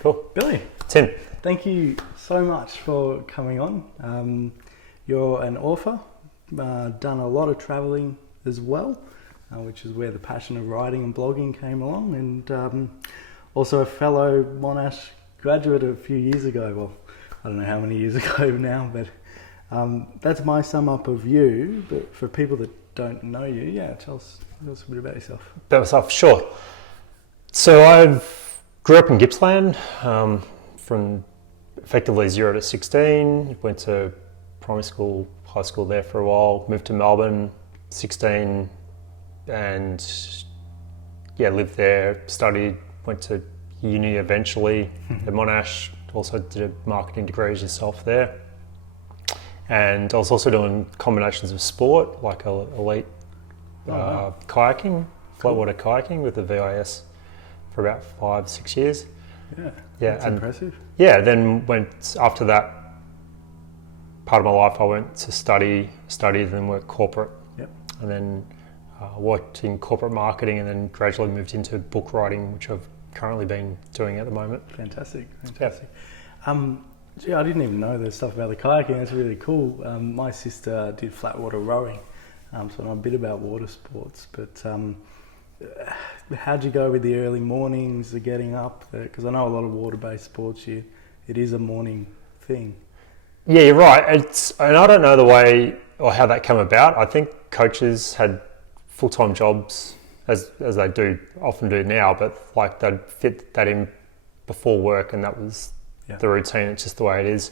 Cool. Billy. Tim. Thank you so much for coming on. You're an author, done a lot of travelling as well, which is where the passion of writing and blogging came along, and also a fellow Monash graduate a few years ago. Well, I don't know how many years ago now, but that's my sum up of you. But for people that don't know you, tell us a bit about yourself. About myself, sure. So I grew up in Gippsland, from effectively 0 to 16, went to primary school, high school there for a while, moved to Melbourne, 16, and lived there, studied, went to uni eventually at Monash, also did a marketing degree as yourself there. And I was also doing combinations of sport, like elite kayaking, flatwater kayaking with the VIS for about 5-6 years. Yeah, that's impressive. Yeah, then went after that part of my life. I went to studied, and then worked corporate. Yep. And then worked in corporate marketing, and then gradually moved into book writing, which I've currently been doing at the moment. Fantastic. Yeah. I didn't even know the stuff about the kayaking. That's really cool. My sister did flatwater rowing, so I know a bit about water sports. But how'd you go with the early mornings, the getting up? Because I know a lot of water-based sports, it is a morning thing. Yeah, you're right. And I don't know the way or how that came about. I think coaches had full-time jobs, as they often do now, but like they'd fit that in before work, and that was the routine. It's just the way it is.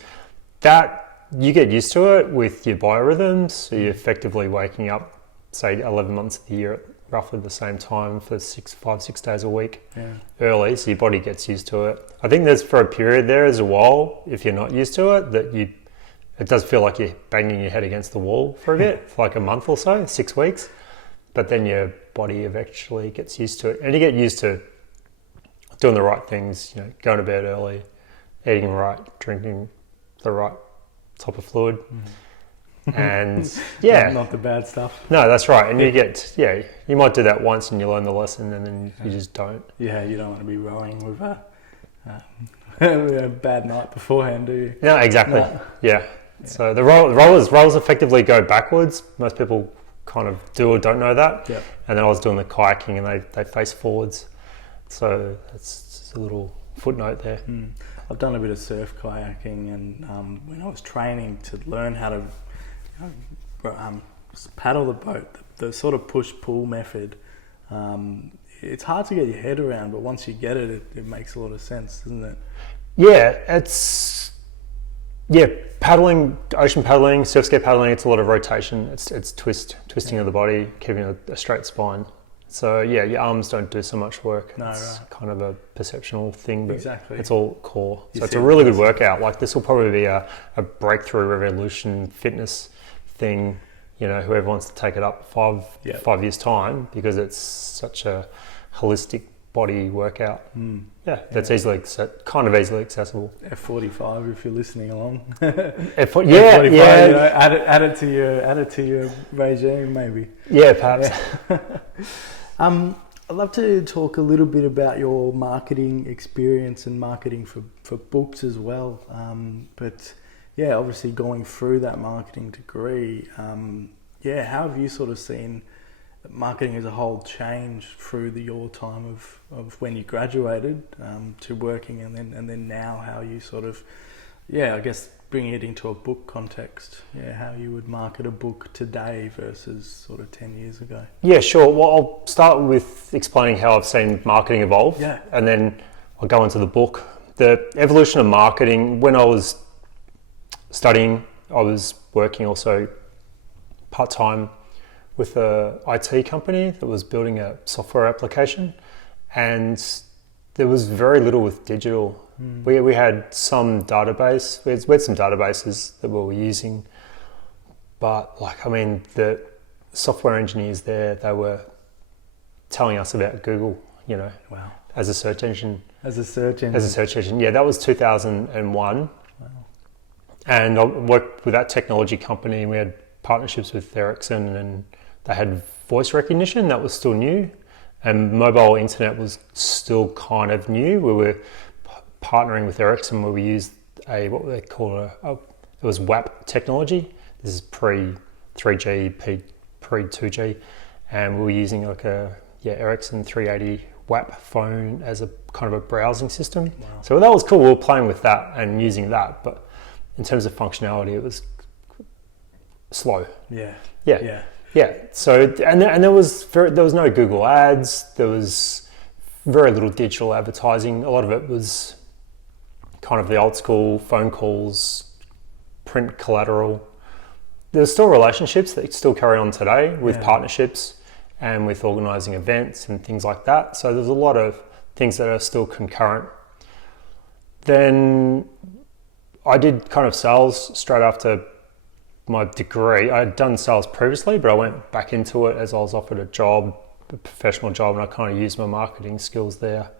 That you get used to it with your biorhythms. So you're effectively waking up, say 11 months of the year at roughly the same time for 5-6 days a week early, so your body gets used to it. I think there's for a period there as a while, if you're not used to it, that it does feel like you're banging your head against the wall for a bit, for like a month or so, 6 weeks, but then your body eventually gets used to it, and you get used to doing the right things, going to bed early, eating right, drinking the right type of fluid. And not the bad stuff. No, that's right. And you might do that once and you learn the lesson, and then you just don't. Yeah, you don't want to be rowing with a bad night beforehand, do you? No, exactly. No. Yeah. So the rollers effectively go backwards. Most people kind of do or don't know that. Yeah. And then I was doing the kayaking, and they face forwards. So that's just a little footnote there. I've done a bit of surf kayaking, and when I was training to learn how to paddle the boat, the sort of push-pull method, it's hard to get your head around, but once you get it, it makes a lot of sense, doesn't it? Paddling, ocean paddling, surf ski paddling, it's a lot of rotation. It's twisting of the body, keeping a straight spine. So your arms don't do so much work. No, it's right. kind of a perceptional thing, but exactly. It's all core. So it's a really good workout. Like this will probably be a breakthrough revolution fitness thing, whoever wants to take it up 5 years time, because it's such a holistic body workout. That's easily accessible. F45 if you're listening along. F45, add it to your regime maybe. Yeah, perhaps. I'd love to talk a little bit about your marketing experience and marketing for books as well. But obviously going through that marketing degree, how have you sort of seen marketing as a whole change through your time of when you graduated to working, and then now how you sort of, I guess bringing it into a book context, how you would market a book today versus sort of 10 years ago? Yeah, sure. Well, I'll start with explaining how I've seen marketing evolve, and then I'll go into the book. The evolution of marketing, when I was studying, I was working also part-time with a IT company that was building a software application, and there was very little with digital. We had some database, we had some databases that we were using, but the software engineers there, they were telling us about Google, Wow. as a search engine. As a search engine. Yeah, that was 2001. Wow. And I worked with that technology company, and we had partnerships with Ericsson, and they had voice recognition, that was still new, and mobile internet was still kind of new. We were partnering with Ericsson where we used what they call it was WAP technology. This is pre 3G, pre 2G, and we were using like a Ericsson 380 WAP phone as a kind of a browsing system. Wow. So that was cool. We were playing with that and using that, but in terms of functionality, it was slow. Yeah. So and there was no Google ads. There was very little digital advertising. A lot of it was kind of the old school phone calls, print collateral. There's still relationships that still carry on today with partnerships and with organising events and things like that. So there's a lot of things that are still concurrent. Then I did kind of sales straight after my degree. I had done sales previously, but I went back into it as I was offered a professional job, and I kind of used my marketing skills there.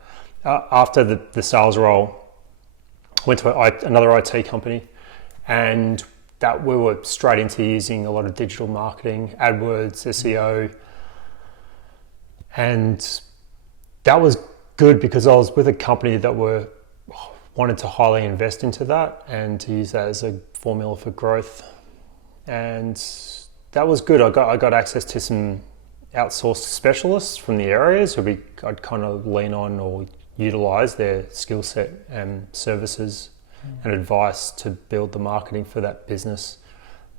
After the sales role, went to another IT company, and that we were straight into using a lot of digital marketing, AdWords, SEO, and that was good because I was with a company that wanted to highly invest into that and to use that as a formula for growth, and that was good. I got access to some outsourced specialists from the areas who I'd kind of lean on or utilise their skill set and services and advice to build the marketing for that business.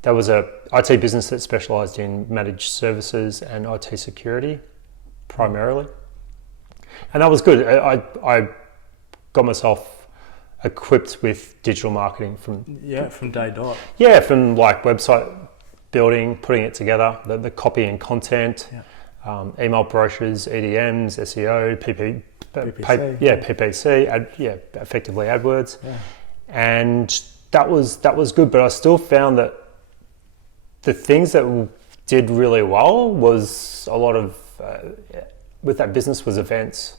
That was a IT business that specialised in managed services and IT security primarily. And that was good. I got myself equipped with digital marketing from day dot. Yeah, from like website building, putting it together, the copy and content, email brochures, EDMs, SEO, PPC, effectively AdWords. Yeah. And that was good, but I still found that the things that did really well was a lot of with that business was events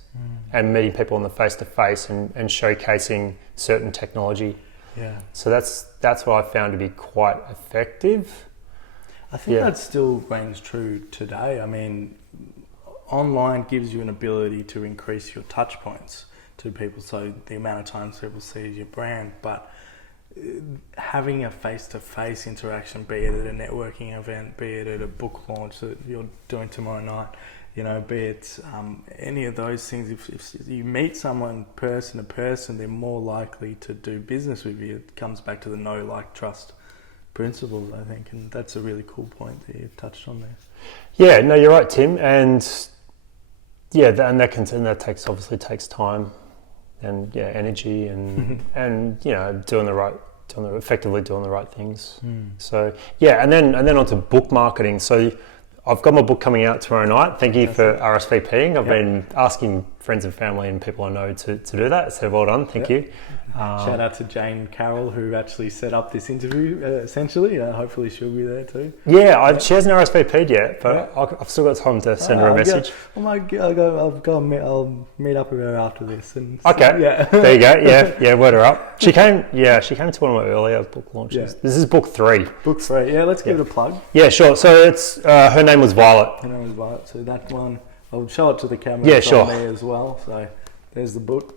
and meeting people on the face-to-face and showcasing certain technology. Yeah. So that's what I found to be quite effective. I think that still reigns true today. I mean, online gives you an ability to increase your touch points to people, so the amount of times people see your brand, but having a face-to-face interaction, be it at a networking event, be it at a book launch that you're doing tomorrow night, be it any of those things, if you meet someone person to person, they're more likely to do business with you. It comes back to the know, like, trust principles, I think, and that's a really cool point that you've touched on there. Yeah, no, you're right, Tim, and that obviously takes time and energy and and effectively doing the right things. So and then onto book marketing. So I've got my book coming out tomorrow night. Thank you for RSVPing. I've been asking friends and family and people I know to do that. So well done. Thank you. Shout out to Jane Carroll, who actually set up this interview, essentially. Hopefully she'll be there too. Yeah, she hasn't RSVP'd yet, but I've still got time to send her a message. I'll meet up with her after this. There you go. Word her up. She came to one of my earlier book launches. This is book 3. Book 3. Yeah, let's give it a plug. Yeah, sure. So it's her name was Violet. Her name was Violet. So that one, I'll show it to the camera. Yeah, sure. On there as well. So there's the book.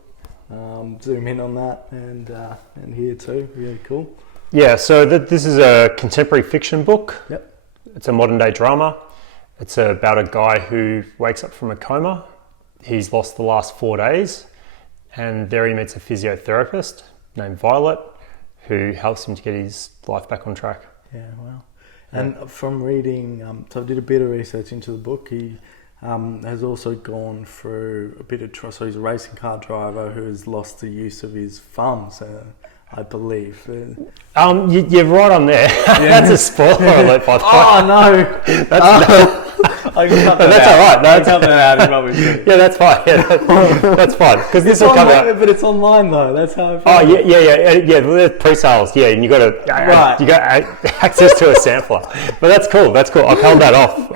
Zoom in on that and here too. Really cool. Yeah, so this is a contemporary fiction book. Yep. It's a modern day drama. It's about a guy who wakes up from a coma. He's lost the last 4 days, and there he meets a physiotherapist named Violet, who helps him to get his life back on track. Yeah, wow. And from reading, so I did a bit of research into the book. He has also gone through a bit of trust. So he's a racing car driver who has lost the use of his thumbs, I believe. You're right on there. That's a spoiler alert, by the way. Oh no! That's I can cut that that's out. All right. No, cut that out. Yeah, that's fine. Yeah, that's fine because this will come out. But it's online though. That's how. I feel. There's pre-sales. Yeah, and you got access to a sampler. But that's cool. I've held that off.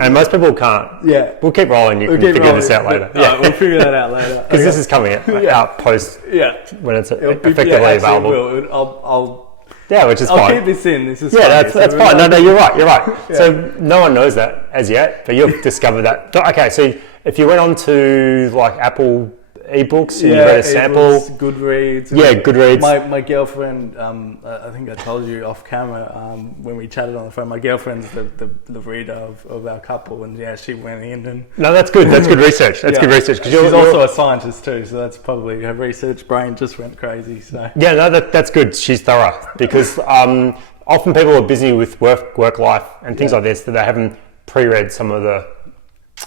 And most people can't. Yeah. We'll keep rolling. You can figure this out later. Yeah, we'll figure that out later. Because this is coming out post. Yeah. When it's effectively available. Which is fine. I'll keep this in. This is that's fine. No, you're right. Yeah. So no one knows that as yet, but you've discovered that. Okay, so if you went on to like Apple ebooks and you read a sample. Goodreads. Yeah, Goodreads. My girlfriend, I think I told you off camera when we chatted on the phone. My girlfriend's the reader of our couple, and yeah, she went in and. No, that's good. That's good research. That's good research. She's also a scientist too, so that's probably her research brain just went crazy. So yeah, no, that's good. She's thorough because often people are busy with work life and things like this that they haven't pre-read some of the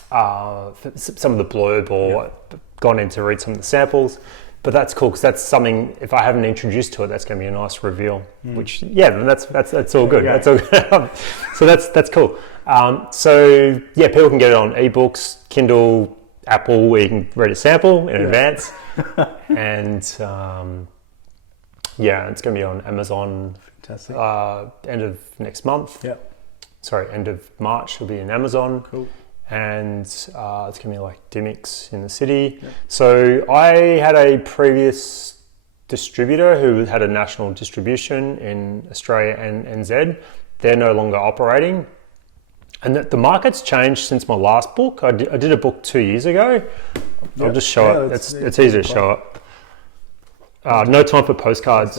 blurb or gone in to read some of the samples. But that's cool because that's something, if I haven't introduced to it, that's going to be a nice reveal. Which that's all good. That's all good. So that's cool. So yeah, people can get it on ebooks, Kindle, Apple, where you can read a sample in advance, and it's going to be on Amazon. Fantastic. End of next month. Yep. Sorry, end of March will be in Amazon. Cool. And it's going to be like Dimmicks in the city. Yep. So I had a previous distributor who had a national distribution in Australia and NZ. They're no longer operating. And the market's changed since my last book. I did a book 2 years ago. I'll just show it. It's easy to show it. No Time for Postcards.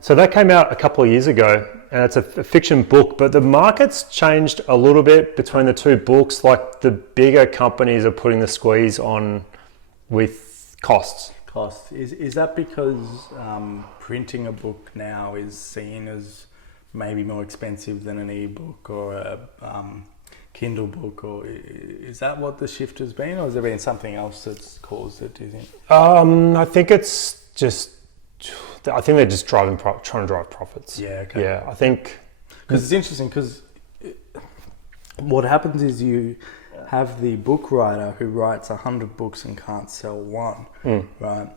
So that came out a couple of years ago, and it's a fiction book, but the market's changed a little bit between the two books. Like the bigger companies are putting the squeeze on with costs. Is that because printing a book now is seen as maybe more expensive than an ebook or a Kindle book, or is that what the shift has been, or has there been something else that's caused it, do you think? I think it's just, I think they're just trying to drive profits. Yeah, okay. Yeah, I think... Because it's interesting, because what happens is you have the book writer who writes 100 books and can't sell one, right?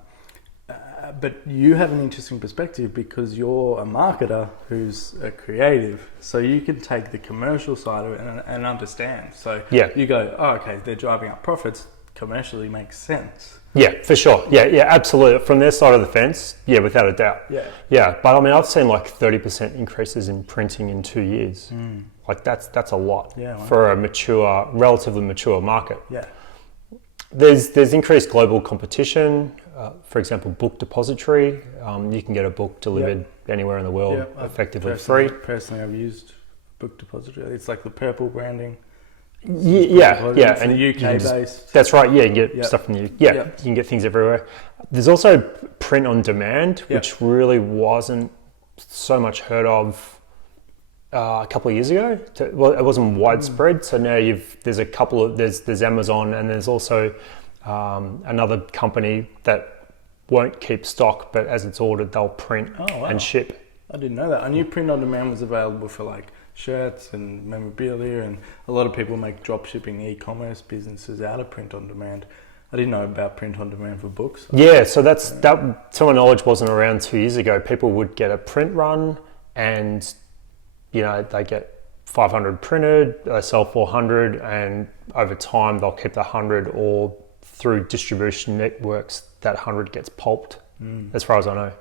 But you have an interesting perspective because you're a marketer who's a creative, so you can take the commercial side of it and understand. So you go, oh, okay, they're driving up profits, commercially makes sense. Yeah, for sure. Yeah, absolutely. From their side of the fence, yeah, without a doubt. Yeah. But I mean, I've seen like 30% increases in printing in 2 years. Like that's a lot for a relatively mature market. Yeah. There's increased global competition. For example, Book Depository. You can get a book delivered anywhere in the world effectively free. Personally, I've used Book Depository. It's like the purple branding. Yeah. And the UK based. That's right. Yeah, you can get stuff from the UK. You can get things everywhere. There's also print on demand, which really wasn't so much heard of a couple of years ago. It wasn't widespread. So now there's a couple of there's Amazon, and there's also another company that won't keep stock, but as it's ordered, they'll print and ship. I didn't know that. I knew print on demand was available for like shirts and memorabilia, and a lot of people make drop shipping e-commerce businesses out of print on demand. I didn't know about print on demand for books. Yeah, so that to my knowledge wasn't around 2 years ago. People would get a print run, and they get 500 printed, they sell 400, and over time they'll keep the 100, or through distribution networks that 100 gets pulped. As far as I know.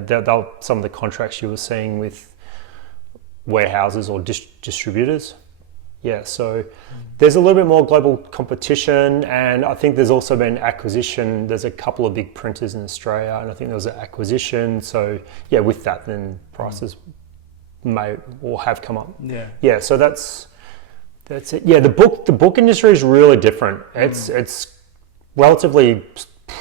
They'll some of the contracts you were seeing with warehouses or distributors. So there's a little bit more global competition, and I think there's also been acquisition. There's a couple of big printers in Australia, and I think there was an acquisition. So with that, then prices may or have come up. So that's it. The book industry is really different. It's relatively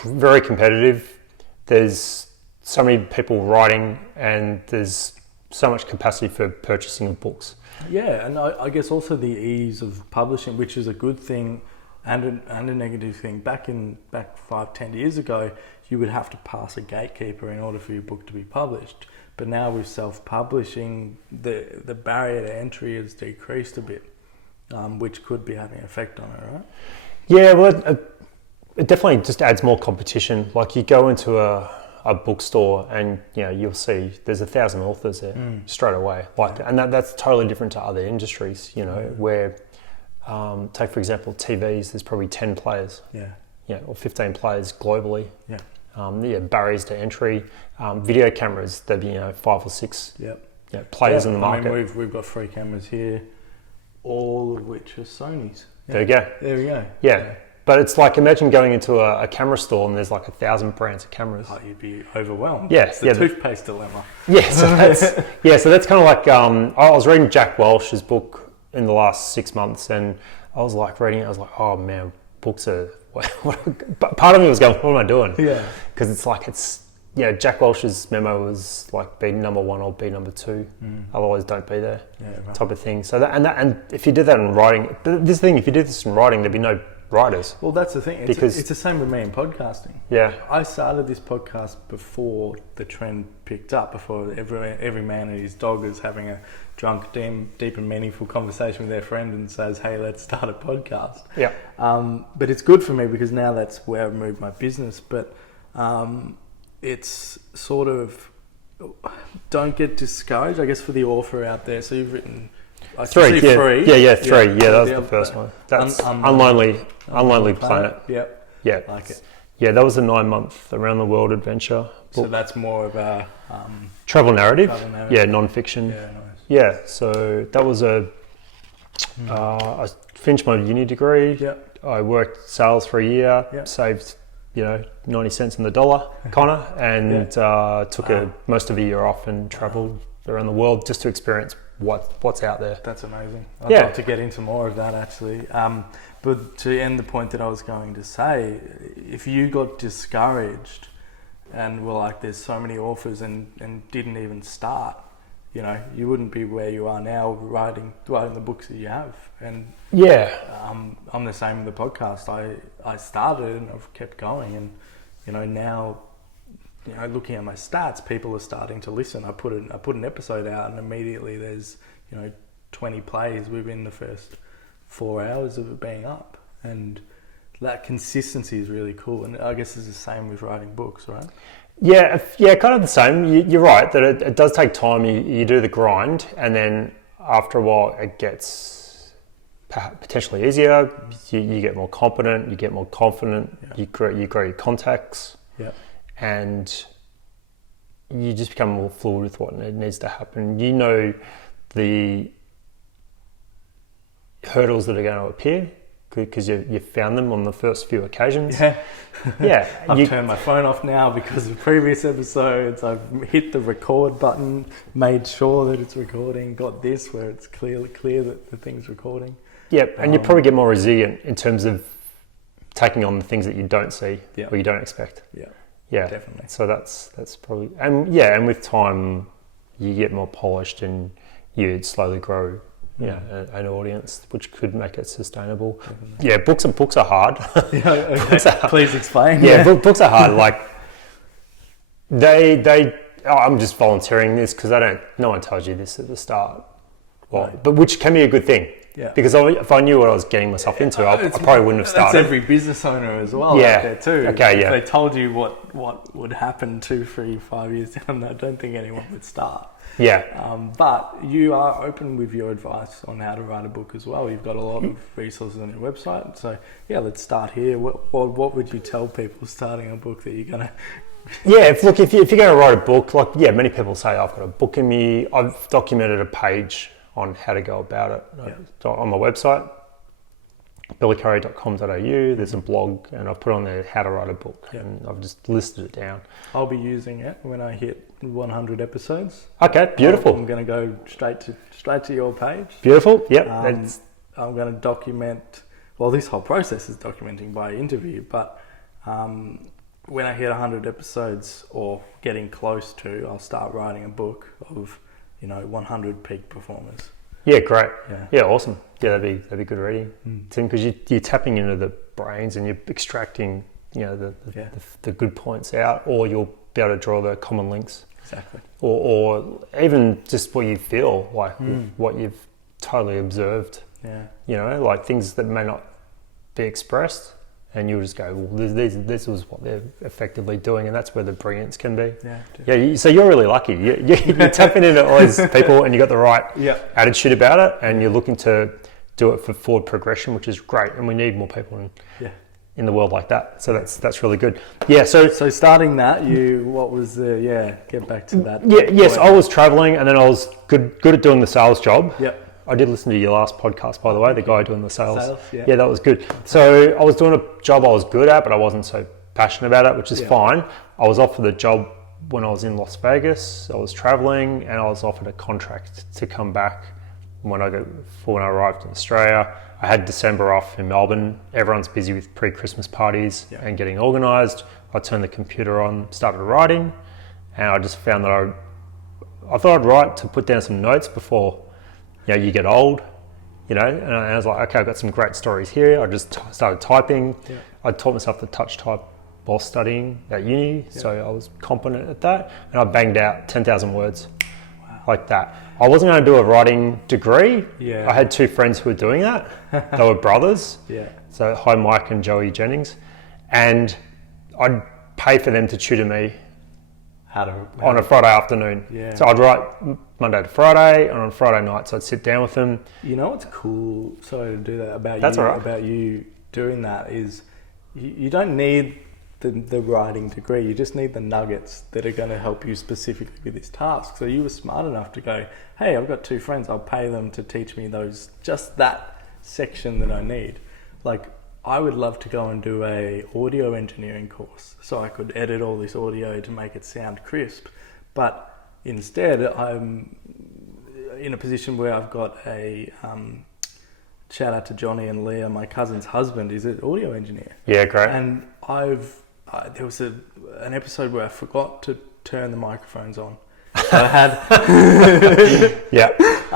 very competitive. There's so many people writing, and there's so much capacity for purchasing of books. Yeah, and I guess also the ease of publishing, which is a good thing and a negative thing. Back 5-10 years ago, you would have to pass a gatekeeper in order for your book to be published. But now with self-publishing, the barrier to entry has decreased a bit, which could be having an effect on it, right? Yeah, well, it definitely just adds more competition. Like you go into a bookstore and you'll see there's 1,000 authors there straight away. And that's totally different to other industries, where take for example TVs, there's probably 10 players. Or 15 players globally. Barriers to entry. Video cameras, there'd be 5 or 6 players in the market. I mean, we've got 3 cameras here, all of which are Sony's. There you go. There we go. Yeah. But it's like, imagine going into a camera store and there's like 1,000 brands of cameras. Oh, you'd be overwhelmed. Yeah, it's the toothpaste dilemma. Yeah, so that's kind of like, I was reading Jack Welch's book in the last 6 months, and I was like reading it, I was like, oh man, books are, but part of me was going, what am I doing? Yeah. Because it's like, Jack Welch's memo was like, be number one or be number two. Otherwise don't be there, type of thing. So and if you did that in writing, but this thing, if you did this in writing, there'd be no writers. Well, that's the thing. It's the same with me in podcasting. Yeah. I started this podcast before the trend picked up, before every man and his dog is having a drunk, deep and meaningful conversation with their friend and says, hey, let's start a podcast. Yeah. But it's good for me because now that's where I've moved my business. But it's sort of, don't get discouraged, I guess, for the author out there. So you've written... Three. Three. Yeah, that was the first one. That's Unlonely Planet. Yep. Yeah. Like it. Yeah, that was a 9-month around the world adventure book. So that's more of a... travel narrative. Yeah, non-fiction. Yeah, nice. Yeah, so that was I finished my uni degree. Yep. I worked sales for a year, saved 90 cents on the dollar, kinda, and took most of a year off and travelled around the world just to experience what's out there. That's amazing. I'd love to get into more of that actually. But to end the point that I was going to say, if you got discouraged and were like, there's so many authors and didn't even start, you wouldn't be where you are now writing the books that you have. And I'm the same with the podcast. I started and I've kept going, and now, looking at my stats, people are starting to listen. I put an episode out and immediately there's 20 plays within the first 4 hours of it being up, and that consistency is really cool. And I guess it's the same with writing books, right? Yeah, kind of the same. You're right that it does take time. You do the grind, and then after a while it gets potentially easier. You get more competent, you get more confident. You grow your contacts. Yeah. And you just become more fluid with what needs to happen. The hurdles that are going to appear because you found them on the first few occasions. Yeah. I've turned my phone off now because of previous episodes. I've hit the record button, made sure that it's recording, got this where it's clear that the thing's recording. Yeah, and you probably get more resilient in terms of taking on the things that you don't see or you don't expect. Yeah, definitely. So that's probably, and with time you get more polished and you slowly grow an audience, which could make it sustainable. Definitely. Yeah, books are hard. Books are hard. Please explain. Books are hard. Like I'm just volunteering this because no one tells you this at the start. But which can be a good thing. Yeah. Because if I knew what I was getting myself into, I probably wouldn't have started. That's every business owner as well out there too. Okay, if they told you what would happen 2, 3, 5 years down, I don't think anyone would start. Yeah. But you are open with your advice on how to write a book as well. You've got a lot of resources on your website. So let's start here. What would you tell people starting a book that you're going to... if you're going to write a book, many people say, I've got a book in me. I've documented a page on how to go about it on my website, billycurry.com.au. There's a blog, and I've put on there how to write a book, and I've just listed it down. I'll be using it when I hit 100 episodes. Okay, beautiful. I'm going to go straight to your page. Beautiful. Yep. I'm going to document. Well, this whole process is documenting by interview, but when I hit 100 episodes or getting close to, I'll start writing a book of 100 peak performers. Yeah, great. Yeah, awesome. Yeah, that'd be good reading, Tim, because you're tapping into the brains and you're extracting, the good points out, or you'll be able to draw the common links. Exactly. Or even just what you feel, what you've totally observed. Yeah. Things that may not be expressed. And you'll just go, well, this was what they're effectively doing, and that's where the brilliance can be. So you're really lucky. You're tapping into all these people, and you got the right attitude about it, and you're looking to do it for forward progression, which is great. And we need more people in the world like that. So that's really good. Yeah. So starting that, what was the get back to that? Yes, I was traveling, and then I was good at doing the sales job. Yep. I did listen to your last podcast, by the way, the guy doing the sales. Yeah, that was good. So I was doing a job I was good at, but I wasn't so passionate about it, which is fine. I was offered the job when I was in Las Vegas. I was traveling, and I was offered a contract to come back when I arrived in Australia. I had December off in Melbourne. Everyone's busy with pre-Christmas parties and getting organised. I turned the computer on, started writing, and I just found that I thought I'd write to put down some notes before, you get old, and I was like, okay, I've got some great stories here. I just started typing. Yeah. I taught myself to touch type while studying at uni, so I was competent at that, and I banged out 10,000 words like that. I wasn't going to do a writing degree. I had two friends who were doing that. They were brothers. So hi, Mike and Joey Jennings, and I'd pay for them to tutor me on a Friday afternoon. So I'd write Monday to Friday, and on Friday nights I'd sit down with them. You know what's cool? Sorry to do that about That's you. all right. About you doing that is you don't need the writing degree. You just need the nuggets that are going to help you specifically with this task. So you were smart enough to go, hey, I've got two friends. I'll pay them to teach me just that section that I need. Like, I would love to go and do a audio engineering course so I could edit all this audio to make it sound crisp. But instead, I'm in a position where I've got a shout out to Johnny and Leah, my cousin's husband, is an audio engineer. Yeah, great. And there was an episode where I forgot to turn the microphones on. So I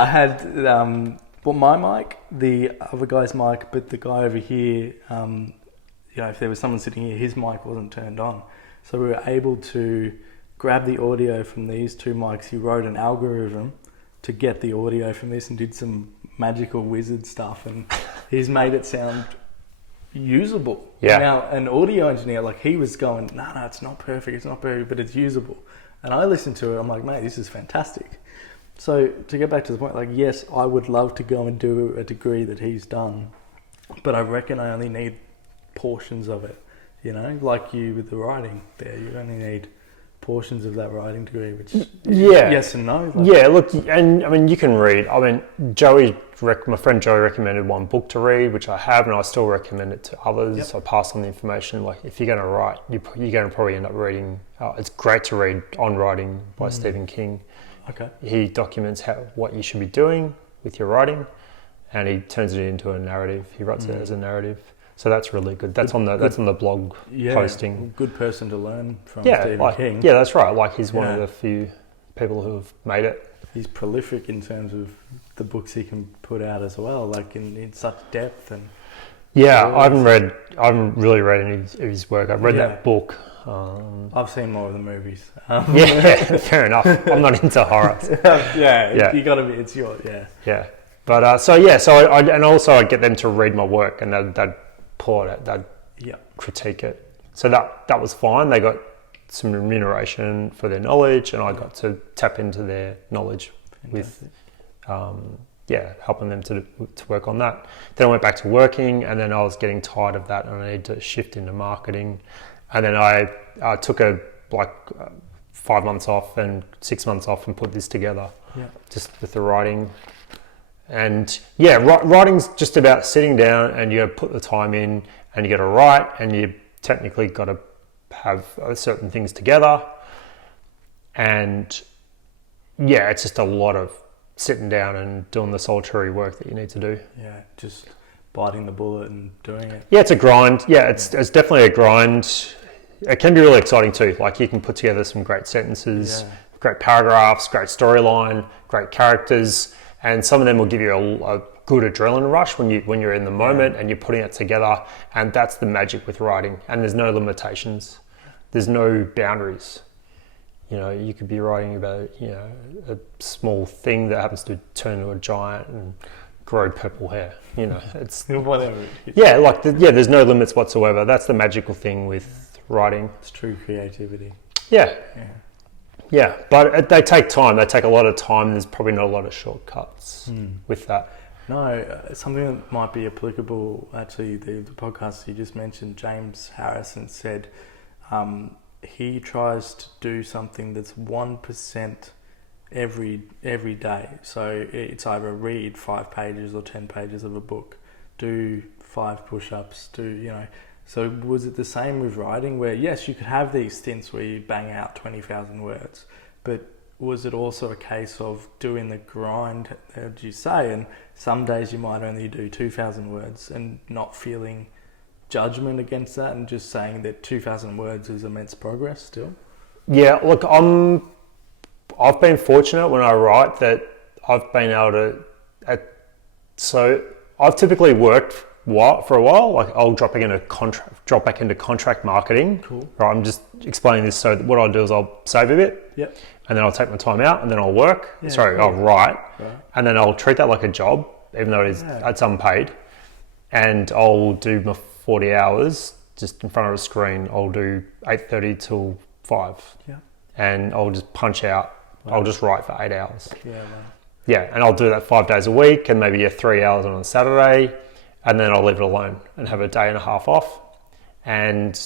had my mic, the other guy's mic, but the guy over here, if there was someone sitting here, his mic wasn't turned on. So we were able to grab the audio from these two mics. He wrote an algorithm to get the audio from this and did some magical wizard stuff, and he's made it sound usable. Now, an audio engineer, he was going, no, it's not perfect, but it's usable. And I listened to it, I'm like, mate, this is fantastic. So to get back to the point, yes, I would love to go and do a degree that he's done, but I reckon I only need portions of it, like you with the writing there, you only need portions of that writing degree, which yes and no. Look, and I mean, you can read. I mean, my friend Joey recommended one book to read, which I have, and I still recommend it to others. I pass on the information. If you're going to write, you're going to probably end up reading. It's great to read On Writing by Stephen King. Okay. He documents what you should be doing with your writing, and he turns it into a narrative. He writes it as a narrative. So that's really good. That's on the blog posting. Good person to learn from. Stephen King. Yeah, that's right. He's one of the few people who have made it. He's prolific in terms of the books he can put out as well, in such depth and. Yeah, I haven't really read any of his work. I've read that book. I've seen more of the movies. Fair enough. I'm not into horror. You got to be. It's your Yeah, but I'd get them to read my work, and they'd pull it, they'd critique it. So that was fine. They got some remuneration for their knowledge, and I got to tap into their knowledge with helping them to work on that. Then I went back to working, and then I was getting tired of that, and I needed to shift into marketing. And then I took 5 months off and 6 months off and put this together, just with the writing. And writing's just about sitting down, and you got to put the time in, and you got to write, and you technically got to have certain things together. And it's just a lot of sitting down and doing the solitary work that you need to do. Yeah, just biting the bullet and doing it. Yeah, it's a grind. Yeah, it's definitely a grind. It can be really exciting too. You can put together some great sentences, great paragraphs, great storyline, great characters, and some of them will give you a good adrenaline rush when you're in the moment and you're putting it together. And that's the magic with writing. And there's no limitations. There's no boundaries. You could be writing about a small thing that happens to turn into a giant and grow purple hair. It's whatever. There's no limits whatsoever. That's the magical thing with writing. It's true creativity. Yeah, but they take time. They take a lot of time. There's probably not a lot of shortcuts with that. No, something that might be applicable, actually, the podcast you just mentioned, James Harrison said he tries to do something that's 1% every day. So it's either read 5 pages or 10 pages of a book, do 5 push-ups, So was it the same with writing, where yes, you could have these stints where you bang out 20,000 words, but was it also a case of doing the grind, as you say, and some days you might only do 2,000 words and not feeling judgment against that and just saying that 2,000 words is immense progress still? Yeah, look, I've been fortunate when I write that I've been able to, so I've typically worked for a while, like I'll drop back into contract marketing. Cool. Right, I'm just explaining this, so what I'll do is I'll save a bit. Yep. And then I'll take my time out, and then I'll work. Yeah, I'll write, right. And then I'll treat that like a job, even though it's unpaid. And I'll do my 40 hours just in front of a screen. I'll do 8:30 till 5. Yeah. And I'll just punch out. Wow. I'll just write for 8 hours. Yeah. Wow. Yeah, and I'll do that 5 days a week, and maybe 3 hours on a Saturday, and then I'll leave it alone and have a day and a half off. And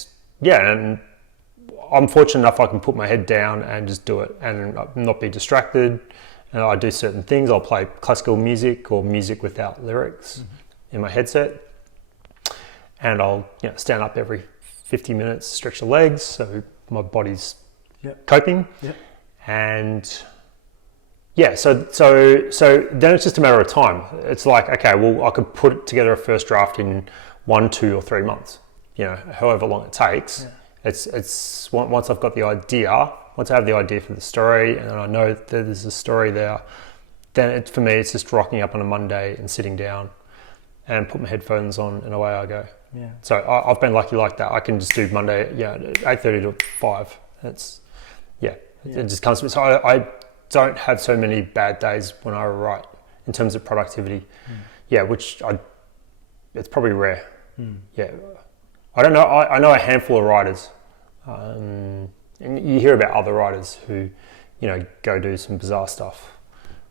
I'm fortunate enough I can put my head down and just do it and not be distracted. And I do certain things. I'll play classical music or music without lyrics in my headset. And I'll stand up every 50 minutes, stretch the legs so my body's coping. Yep. And so then it's just a matter of time. It's like, okay, well, I could put together a first draft in 1, 2 or 3 months, however long it takes. Yeah. It's once I've got the idea, once I have the idea for the story and I know that there's a story there, then for me it's just rocking up on a Monday and sitting down and put my headphones on and away I go. Yeah. So I've been lucky like that. I can just do Monday, 8:30 to 5. It just comes to me. So I don't have so many bad days when I write in terms of productivity. It's probably rare. Yeah. I don't know. I know a handful of writers, and you hear about other writers who, go do some bizarre stuff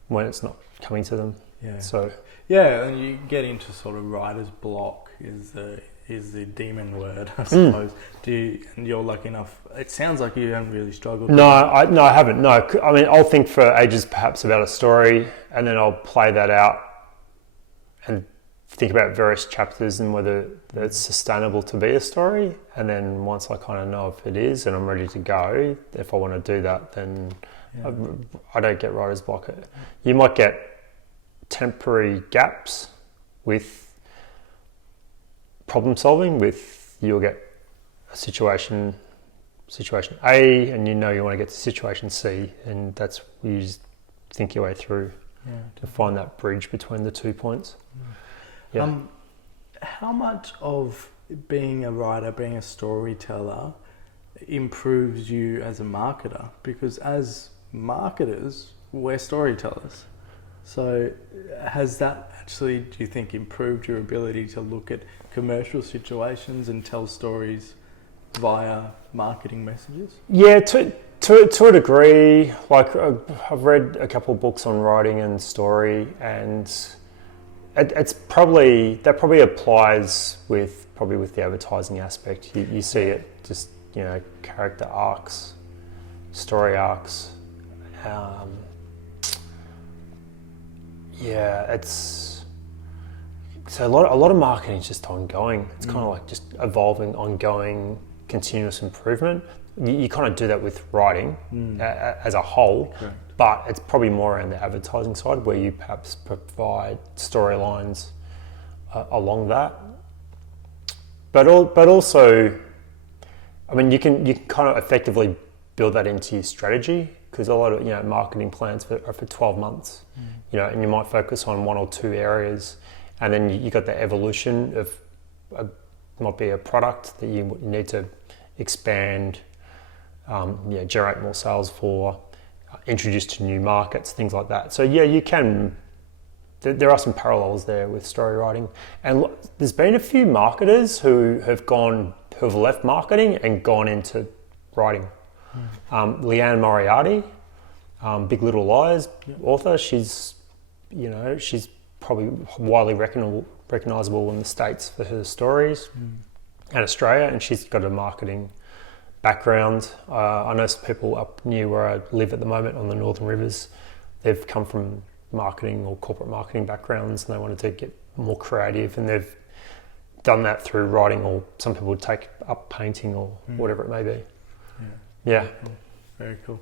when it's not coming to them. Yeah. So. Yeah, and you get into sort of writer's block is the demon word, I suppose. And you're lucky enough. It sounds like you haven't really struggled. No, I haven't. No, I mean, I'll think for ages perhaps about a story, and then I'll play that out and think about various chapters and whether it's sustainable to be a story. And then once I kind of know if it is and I'm ready to go, if I want to do that, then I don't get writer's block. You might get temporary gaps with problem solving. You'll get a situation A and you want to get to situation C, and that's where you just think your way through to find that bridge between the 2 points. Yeah. How much of being a writer, being a storyteller, improves you as a marketer? Because as marketers, we're storytellers. So has that actually, do you think, improved your ability to look at commercial situations and tell stories via marketing messages? Yeah, to a degree. Like I've read a couple of books on writing and story, and that probably applies with the advertising aspect. You see it just character arcs, story arcs. It's so a lot of marketing is just ongoing. It's kind of like just evolving, ongoing, continuous improvement. You kind of do that with writing as a whole. Correct. But it's probably more around the advertising side where you perhaps provide storylines along that. But also, I mean, you can kind of effectively build that into your strategy, because a lot of marketing plans are for 12 months, and you might focus on 1 or 2 areas, and then you got the evolution of might be a product that you need to expand, generate more sales for. Introduce to new markets, things like that. So you can. There are some parallels there with story writing, and there's been a few marketers who have left marketing and gone into writing. Leanne Moriarty, Big Little Lies author. She's probably widely recognisable in the States for her stories, and Australia, and she's got a marketing background. I know some people up near where I live at the moment on the Northern Rivers. They've come from marketing or corporate marketing backgrounds, and they wanted to get more creative, and they've done that through writing, or some people would take up painting or whatever it may be. Yeah. Very cool.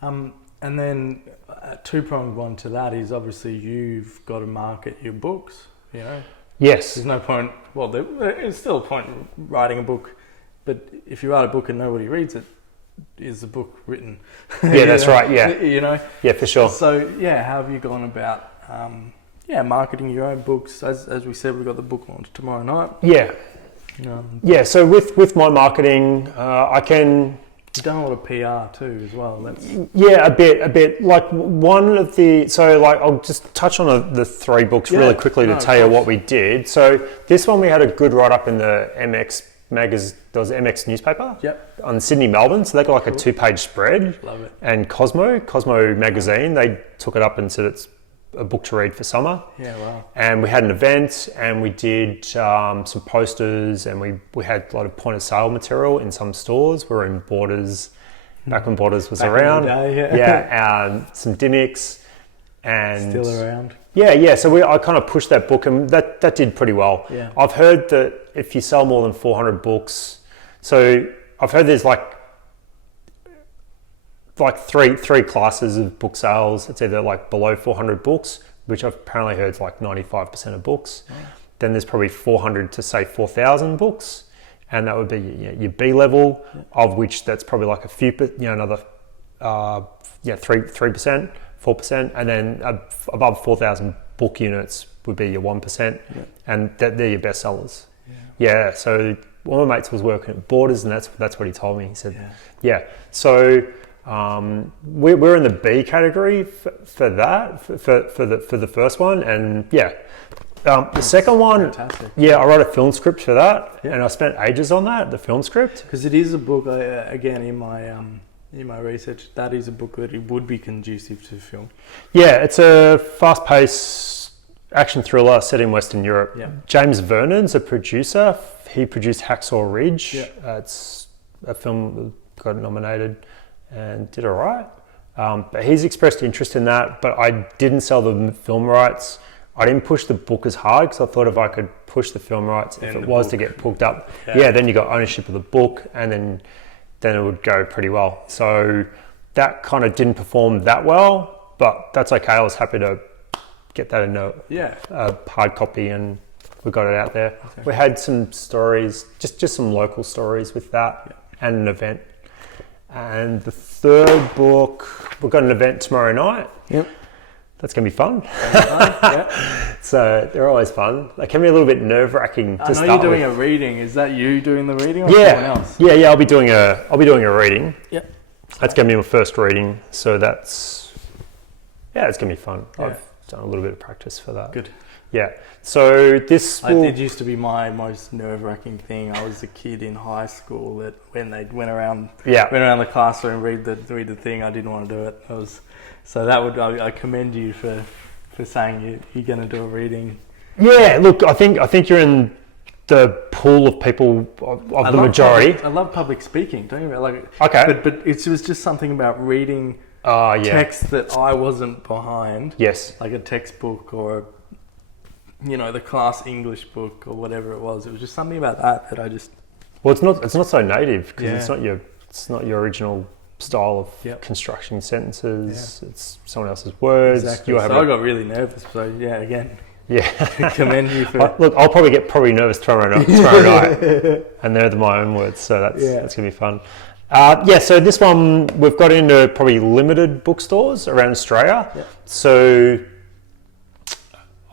And then a two-pronged one to that is obviously you've got to market your books, you know? Yes. There's no point, well, there's still a point in writing a book, but if you write a book and nobody reads it, is the book written? Yeah, that's right, yeah. You know? Yeah, for sure. So, yeah, how have you gone about, marketing your own books? As we said, we've got the book launch tomorrow night. Yeah. So with my marketing, I can... You've done a lot of PR too as well. Yeah, a bit. Like one of the... So like I'll just touch on the three books really quickly to tell you what we did. So this one we had a good write-up in the MX magazine. There was MX newspaper on Sydney, Melbourne. So they got like a 2-page spread. Love it. And Cosmo magazine, they took it up and said it's a book to read for summer. Yeah, wow. And we had an event, and we did some posters, and we had a lot of point of sale material in some stores. We were in Borders, back when Borders was around. And some Dimmicks, and still around. Yeah. So I kind of pushed that book, and that did pretty well. Yeah. I've heard that if you sell more than 400 books, so I've heard there's like three classes of book sales. It's either like below 400 books, which I've apparently heard is like 95% of books. Oh. Then there's probably 400 to say 4,000 books, and that would be your B level, of which that's probably like a few, another 3%, 4%, and then above 4,000 book units would be your 1%, and they're your best sellers. Yeah. So one of my mates was working at Borders, and that's what he told me. He said, So. We're in the B category for that, for the first one, and the second one, fantastic. I wrote a film script for that, and I spent ages on that, the film script, because it is a book. Again, in my research, that is a book that it would be conducive to film. Yeah, it's a fast-paced action thriller set in Western Europe. James Vernon's a producer. He produced Hacksaw Ridge. It's a film that got nominated and did all right. But he's expressed interest in that, but I didn't sell the film rights. I didn't push the book as hard because I thought if I could push the film rights, if it was to get booked up, then you got ownership of the book, and then it would go pretty well. So that kind of didn't perform that well, but that's okay. I was happy to get that in a hard copy, and we got it out there. Okay. We had some stories, just some local stories with that, and an event. And the third book, we've got an event tomorrow night. That's going to be fun. So they're always fun. They can be a little bit nerve-wracking to start with. I know you're doing a reading. Is that you doing the reading or someone else? Yeah. I'll be doing a reading. That's going to be my first reading. So it's going to be fun. I've done a little bit of practice for that. Good. Yeah. So it used to be my most nerve-wracking thing. I was a kid in high school that when they went around the classroom, read the thing, I didn't want to do it. I commend you for saying you're going to do a reading. Yeah. Look, I think you're in the pool of people of the majority. I love public speaking. Don't you okay. But it was just something about reading text that I wasn't behind. Yes. Like a textbook or the class English book or whatever it was. It was just something about that I just... Well, it's not so native because it's not your original style of constructing sentences. It's someone else's words. Exactly. I got really nervous. So again. Commend you for... Look, I'll probably get night, and they're my own words. So that's gonna be fun. So this one we've got into probably limited bookstores around Australia. So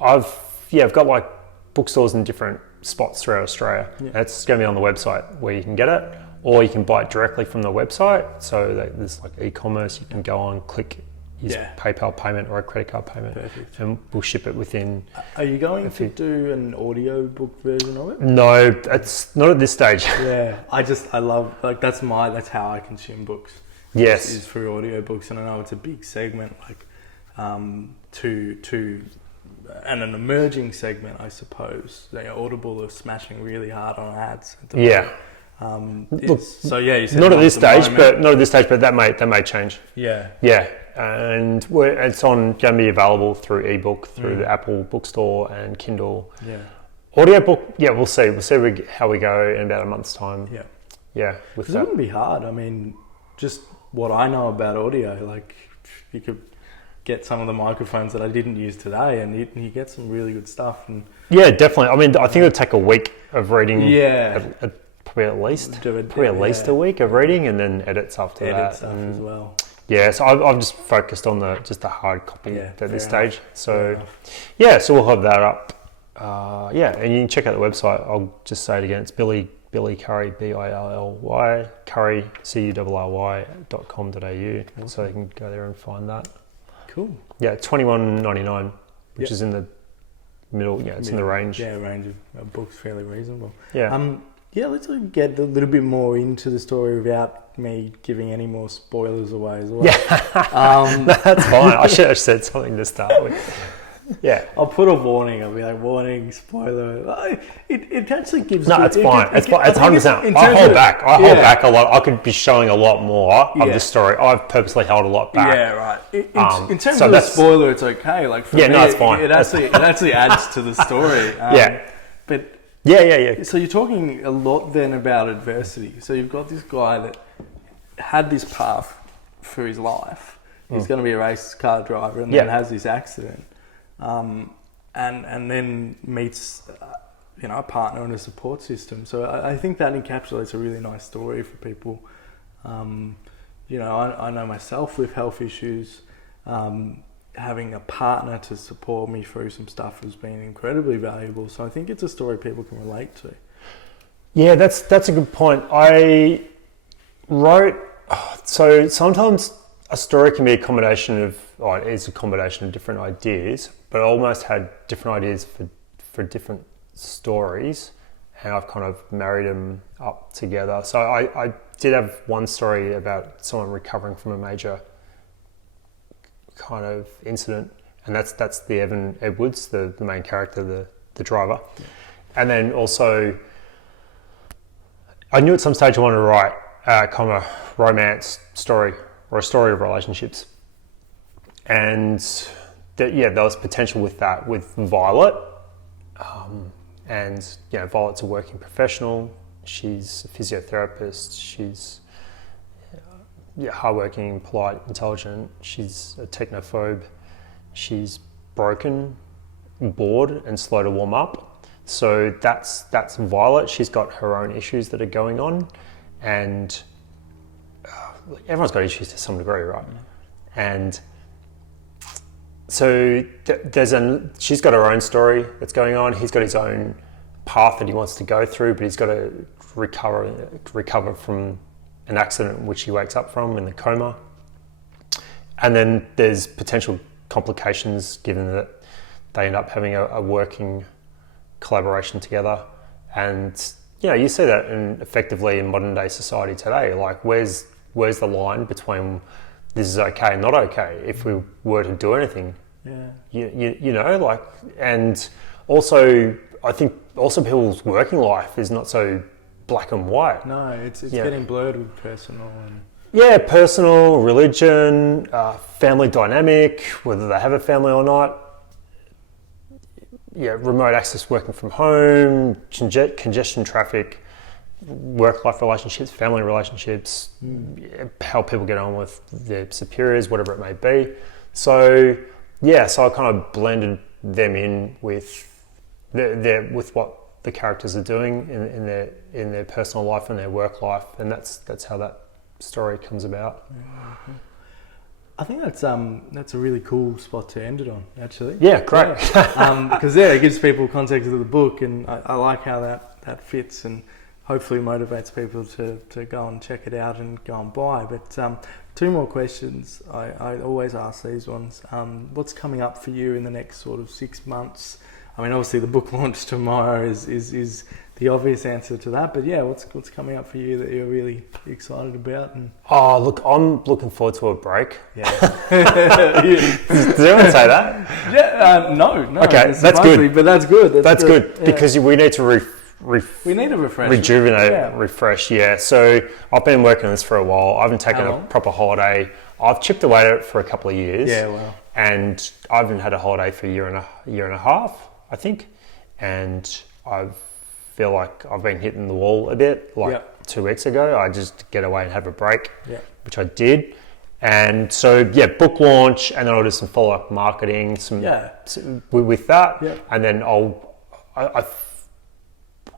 I've got like bookstores in different spots throughout Australia. It's going to be on the website where you can get it, or you can buy it directly from the website. So there's like e-commerce. You can go on, click, use PayPal payment or a credit card payment. Perfect. And we'll ship it within. Are you going to do an audio book version of it? No, it's not at this stage. I love, like that's how I consume books. Yes, is through audio books, and I know it's a big segment, like and an emerging segment, I suppose. Audible are smashing really hard on ads at the moment. Look, so yeah, you said not at this stage, moment. but that may change. Yeah. Yeah, and it's going to be available through ebook, through the Apple bookstore and Kindle. Yeah. Audiobook, yeah, we'll see. How we go in about a month's time. Yeah. Yeah, with Because it wouldn't be hard. I mean, just what I know about audio, like you could get some of the microphones that I didn't use today, and you get some really good stuff. And yeah, definitely. I mean, I think it'll take a week of reading. Yeah. Probably at least a week of reading, and then edits after that. Stuff as well. Yeah, so I've just focused on the hard copy at this stage. So yeah, so we'll have that up. And you can check out the website. I'll just say it again. It's Billy Curry, Billy Curry CURRY.com.au. So you can go there and find that. Cool. Yeah, $21.99, which is in the middle. Yeah, it's in the range. Yeah, range of books, fairly reasonable. Yeah. Yeah, let's get a little bit more into the story without me giving any more spoilers away as well. Yeah, that's fine. I should have said something to start with. Yeah, I'll put a warning. I'll be like, warning, spoiler. It actually gives. No, it's fine. It's 100%. I hold back a lot. I could be showing a lot more of the story. I've purposely held a lot back. Yeah, right. In terms of the spoiler, it's okay. Like for me, it's fine. It actually adds to the story. But. Yeah. So you're talking a lot then about adversity. So you've got this guy that had this path for his life. He's going to be a race car driver, and then has this accident, and then meets a partner and a support system. So I think that encapsulates a really nice story for people. I know myself with health issues. Having a partner to support me through some stuff has been incredibly valuable. So I think it's a story people can relate to. Yeah, that's a good point. I wrote, so sometimes a story can be it is a combination of different ideas, but I almost had different ideas for different stories, and I've kind of married them up together. So I did have one story about someone recovering from a major kind of incident, and that's the Evan Edwards, the main character, the driver. And then also I knew at some stage I wanted to write kind of a romance story or a story of relationships, and there was potential with that with Violet. And Violet's a working professional. She's a physiotherapist. She's hardworking, polite, intelligent. She's a technophobe. She's broken, bored, and slow to warm up. So that's Violet. She's got her own issues that are going on, and everyone's got issues to some degree, right? And so she's got her own story that's going on. He's got his own path that he wants to go through, but he's got to recover from an accident in which he wakes up from in the coma. And then there's potential complications given that they end up having a working collaboration together. And you see that effectively in modern day society today. Like where's the line between this is okay and not okay if we were to do anything? Yeah. And also I think also people's working life is not so black and white. No, it's getting blurred with personal and personal, religion, family dynamic, whether they have a family or not. Remote access, working from home, congestion, traffic, work-life relationships, family relationships, how people get on with their superiors, whatever it may be. So I kind of blended them in with with what the characters are doing in their personal life and their work life, and that's how that story comes about. I think that's a really cool spot to end it on, actually. Yeah, great. Because it gives people context of the book, and I like how that fits, and hopefully motivates people to go and check it out and go and buy. But two more questions. I always ask these ones. What's coming up for you in the next sort of 6 months? I mean, obviously the book launch tomorrow is the obvious answer to that, but what's coming up for you that you're really excited about? And look, I'm looking forward to a break. Yeah. Does anyone say that? Yeah, no. Okay, that's good. But that's good. That's good because we need to We need a refresh. Rejuvenate, refresh, yeah. So I've been working on this for a while. I haven't taken a proper holiday. I've chipped away at it for a couple of years. Yeah, well. And I haven't had a holiday for a year and a half, I think. And I feel like I've been hitting the wall a bit. 2 weeks ago, I just get away and have a break, which I did. And so, book launch, and then I'll do some follow-up marketing, with that. And then I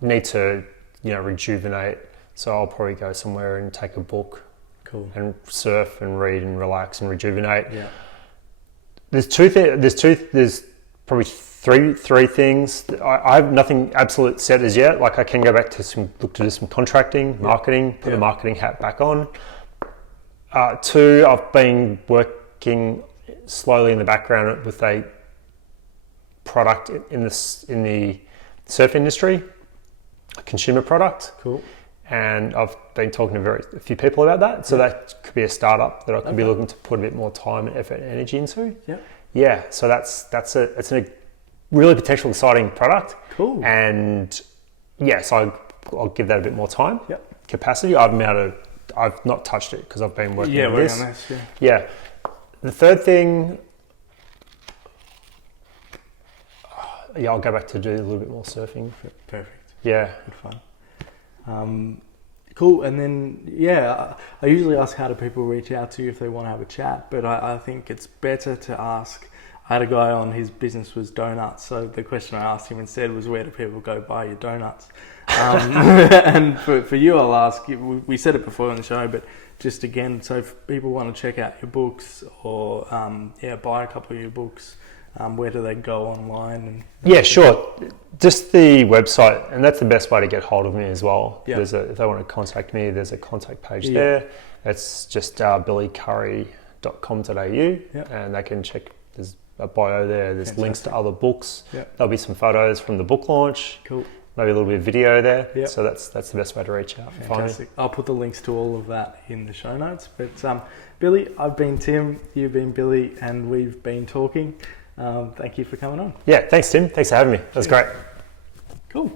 need to, rejuvenate. So I'll probably go somewhere and take a book, and surf and read and relax and rejuvenate. Yeah. There's probably three things. I have nothing absolute set as yet. Like I can go back to look to do some contracting, marketing, put the marketing hat back on. 2, I've been working slowly in the background with a product in the surf industry, a consumer product. Cool. And I've been talking to a few people about that. So that could be a startup that I could be looking to put a bit more time and effort and energy into. Yeah. Yeah. So it's a really potential exciting product. Cool. And so I'll give that a bit more time. Yep. Capacity. I've not touched it because I've been working on this. On this. Yeah. The third thing, I'll go back to do a little bit more surfing. Perfect. Yeah. Good fun. Cool. And then, I usually ask how do people reach out to you if they want to have a chat, but I think it's better to ask. I had a guy on, his business was donuts, so the question I asked him instead was, where do people go buy your donuts? And for you, I'll ask, we said it before on the show, but just again, so if people want to check out your books or buy a couple of your books, where do they go online? Sure. Just the website, and that's the best way to get hold of me as well. Yeah. If they want to contact me, there's a contact page there. It's just billycurry.com.au, and they can check. There's a bio there. There's links to other books. Yep. There'll be some photos from the book launch. Cool. Maybe a little bit of video there. Yep. So that's the best way to reach out. Fantastic. I'll put the links to all of that in the show notes. But Billy, I've been Tim, you've been Billy, and we've been talking. Thank you for coming on. Yeah, thanks Tim. Thanks for having me. That was great. Cool.